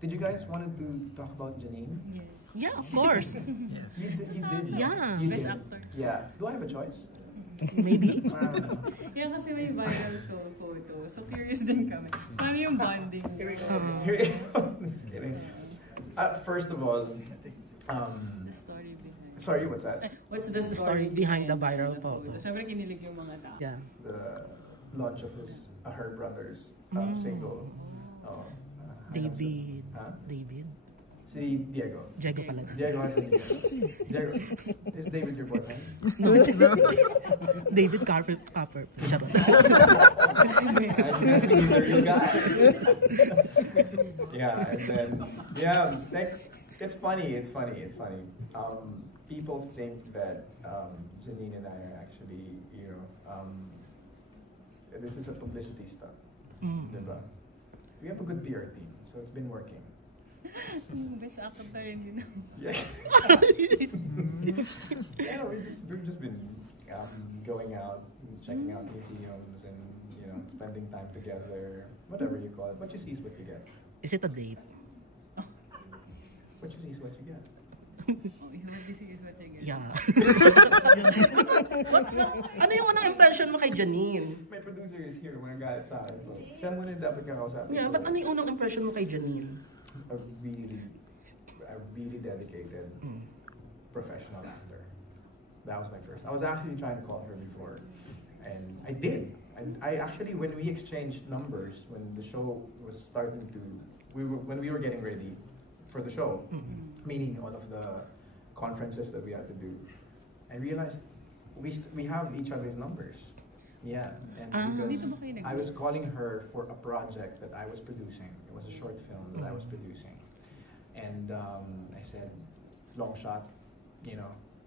Did you guys wanted to talk about Janine? Yes. Yeah, of course. Yes. You did. Yeah. You Best did. actor. Yeah. Do I have a choice? Maybe. Yeah, kasi may viral photo. So curious din kami. Paano yung bonding? Here we go. Just kidding. First of all, The story behind. sorry, what's that? What's the story behind the viral photo. Siyempre kinilig yung mga tao. Yeah. The launch of her brother's single. Oh, David. Huh? David. Si Diego. Diego pala. Diego has a new Diego. Is David your boyfriend? David Carver. Charot. That's you guy. Yeah, and then it's funny. People think that Janine and I are actually, this is a publicity stunt, diba? We have a good PR team, so it's been working. Best actor pa rin din. Yeah. Yeah, we've just been going out, checking out museums, and spending time together. Whatever you call it, what you see is what you get. Is it a date? What you see is what you get. Oh, what you see is what you get. Yeah. Ano yung unang impression mo kay Janine? My producer is here, mga galit sa akin. So, siya muna dapat kakausapin. Yeah, but ano yung unang impression mo kay Janine? A really dedicated professional actor. That was my first. I was actually trying to call her before, and I did. I actually, when we exchanged numbers, when the show was starting to, when we were getting ready for the show, meaning all of the conferences that we had to do, I realized we have each other's numbers. Yeah, and because I was calling her for a project that I was producing. It was a short film that I was producing. And I said, long shot,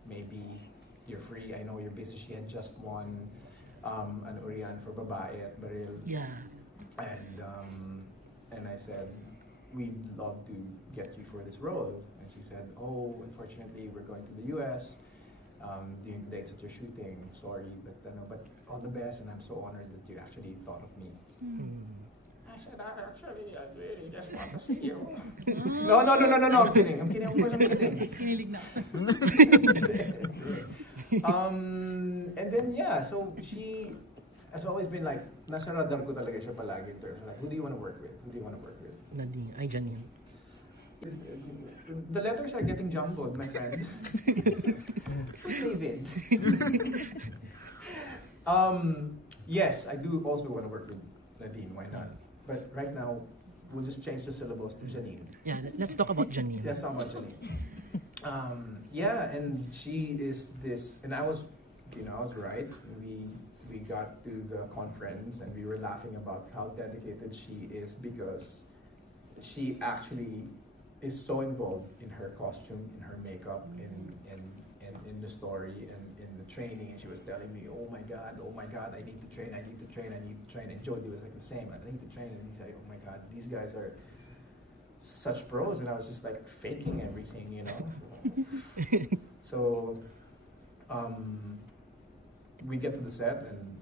maybe you're free. I know you're busy. She had just won an Urian for Babae at Baril. Yeah. And I said, we'd love to get you for this role. And she said, oh, unfortunately, we're going to the US. During the dates that you're shooting, sorry, but all the best, and I'm so honored that you actually thought of me. I said, actually, I really just want to see you. No, I'm kidding, of course I'm kidding. Kinilig na. And then, yeah, so she has always been like, nasa radar ko talaga siya palagi in terms of like, who do you want to work with? Nadine. Ay, Janine. The letters are getting jumbled, my friend. Who's David? Yes, I do also want to work with Nadine, why not? But right now, we'll just change the syllables to Janine. Yeah, let's talk about Janine. Let's talk about Janine. Yeah, and she is this, and I was right. We got to the conference and we were laughing about how dedicated she is because she actually is so involved in her costume, in her makeup, in the story, and in the training. And she was telling me, oh my God, I need to train. And Jody was like the same, I need to train. And he's like, oh my God, these guys are such pros. And I was just like faking everything, So we get to the set, and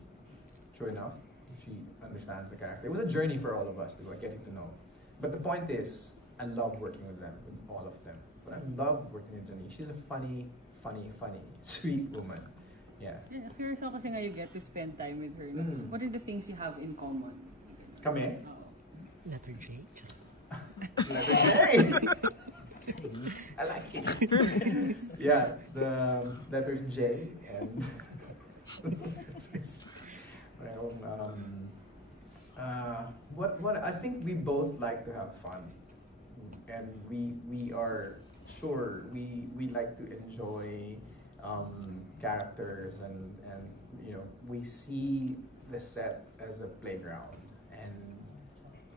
true enough, she understands the character. It was a journey for all of us, getting to know. But the point is, I love working with them, with all of them. But I love working with Janine. She's a funny, sweet woman. Yeah. Curious ako kasi nga you get to spend time with her. What are the things you have in common? Kami? Letter J. Letter J! I like it. Yeah, the letters J and what I think we both like to have fun, and we are sure we like to enjoy characters, and we see the set as a playground, and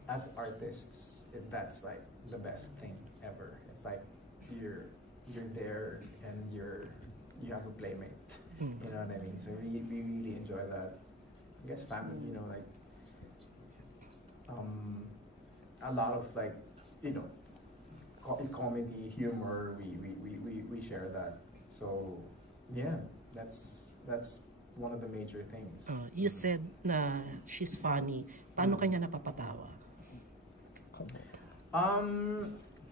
as artists that's like the best thing ever. It's like you're there and you have a playmate. You know what I mean? So we really enjoy that. I guess family, like a lot of like comedy, humor. We share that. So yeah, that's one of the major things. You said na she's funny. Paano kanya napapatawa?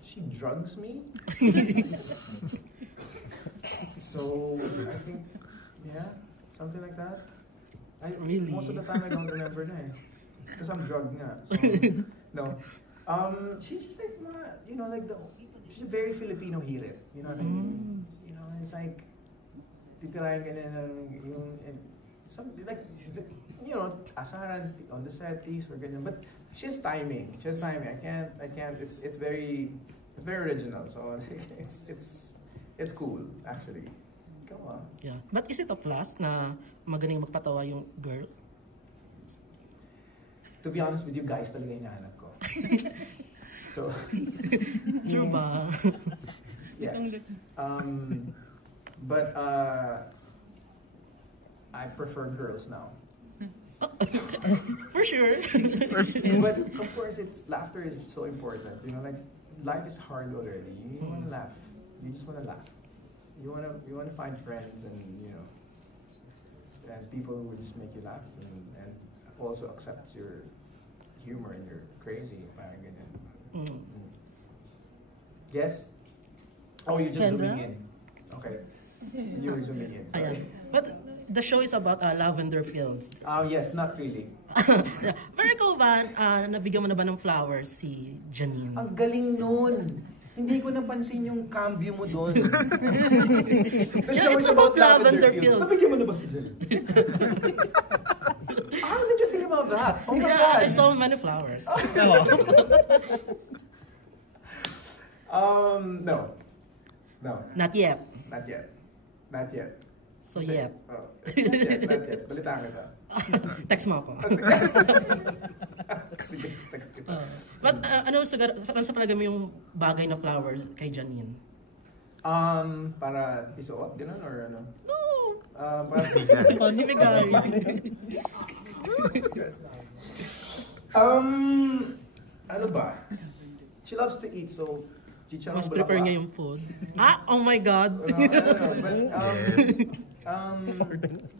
She drugs me. So I think, yeah, something like that. Really? Most of the time I don't remember na eh. Because I'm drugged nga. So, no. She's just like, you know, like she's very Filipino hirit. You know what I mean? You know, it's like, titirayan ka na yung, something like, you know, asaran on the set piece or ganyan. But she has timing. I can't, it's very original. So it's cool, actually. Ikaw ah. Yeah. But is it a plus na magaling magpatawa yung girl? To be honest with you, guys talaga yung hinahanap ko. So, True ba? yeah. But I prefer girls now. For sure. But of course, laughter is so important. You know, like life is hard already. You want to laugh. You just want to laugh. You want to find friends and and people who just make you laugh and also accepts your humor and you're crazy. Parang ganyan. Yes. Oh, you're just Kendra? zooming in. Okay. You're zooming in. Sorry. Ayan. But the show is about Lavender Fields. Yes, not really. Pero ikaw ba, nabigyan mo na ba ng flowers si Janine? Ang galing nun. Hindi ko napansin yung cambio mo doon. Yeah, it's about Lavender Fields. Nabigyan mo na ba si Jelly? How did you think about that? Oh my Yeah, God. I saw many flowers. No. No. Not yet. Not yet. Not yet. So yet. Oh, not yet. Balitaan kita. Text mo ako. Sige, text kita. But ano sa palagay mo yung bagay na flower kay Janine? Para isuot, gano'n, or ano? No! Para... Panibigay. Ano ba? She loves to eat, so chicharon Mas prefer bulaklak. niya yung food. Oh my God! No, I don't know, but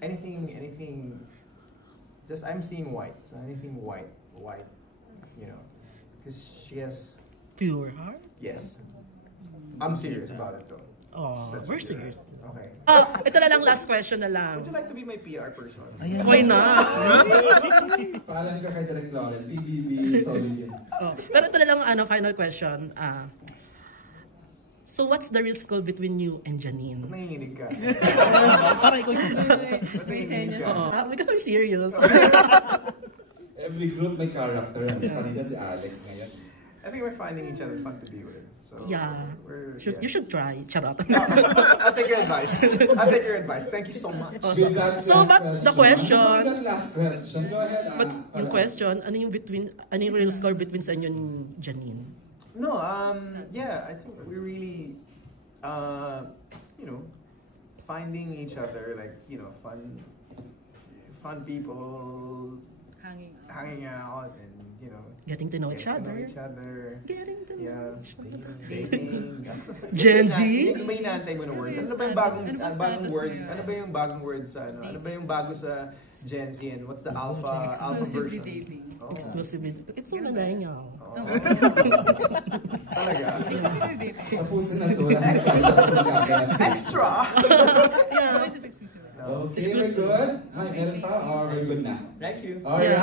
anything. Just I'm seeing white. So anything white, you know, because she has. Pure heart? Yes, I'm serious about it though. Oh, That's we're pure. serious. Okay. Ito na lang, last question na lang. Would you like to be my PR person? Why not? Paalam ka kay Direk Lauren, PBB, Solid. Pero ito na lang, final question. So what's the real score between you and Janine? Ba't nanginginig ka? Para ikaw yung sasabi. Ba't nanginginig ka? Because I'm serious. Every group may character. Kanina si Alex ngayon. I think we're finding each other fun to be with. So Yeah. You should try. Charot. I'll take your advice. Thank you so much. With that So, but the question- With that last question, go ahead. But yung question, ano yung real score between sa inyo ni Janine? No, yeah, I think we really, finding each other, like, fun people, hanging out, and, Getting to know each getting to know other. each other. Getting to know Yeah, each other. dating. Gen Z? Yung may inaantay mo na word. Ano ba yung bagong word? Ano ba yung bagong word sa ano? Ano ba yung bago sa Gen Z and what's the alpha Exclusively version? dating. Oh. Exclusively. It's so millennial. Oh. Talaga? Exclusively dating. Tapusin na to. Extra! Yeah. Exclusive. Okay, we're good. Hi, meron pa or we're good na? Thank you. Alright.